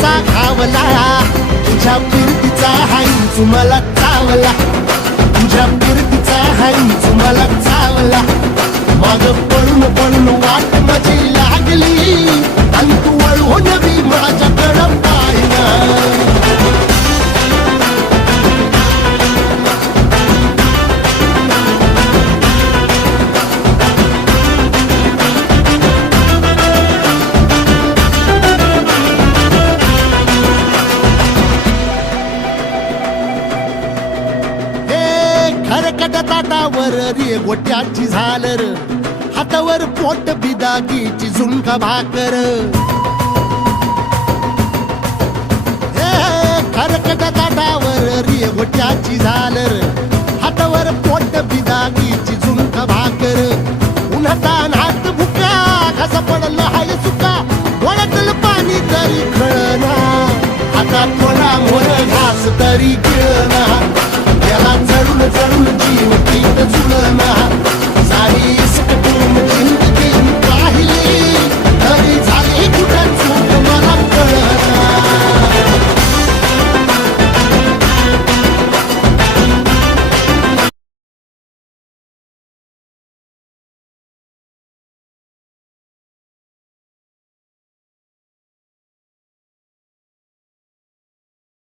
कसा घावला तुझ्या फिरतीचा हाईच मला चावला तुझ्या फिरतीचा हाईच मला चावला माग पळून पळून वाट माझी लागली आणि तू वळून बी माझ्याकडं पाहिना खरकट ताटावर रे गोट्याची झालर हातावर पोट बिदागीची झुणका भाकर खरकट ताटावर रे गोट्याची झालर हातावर पोट बिदागीची झुणका भाकर उन्हातान हात भुका कसा पडलं हाय सुका वळतल पाणी तरी कळना आता थोडा मोर घास तरी गिळना याला चढून चढून जीव पीत झुलना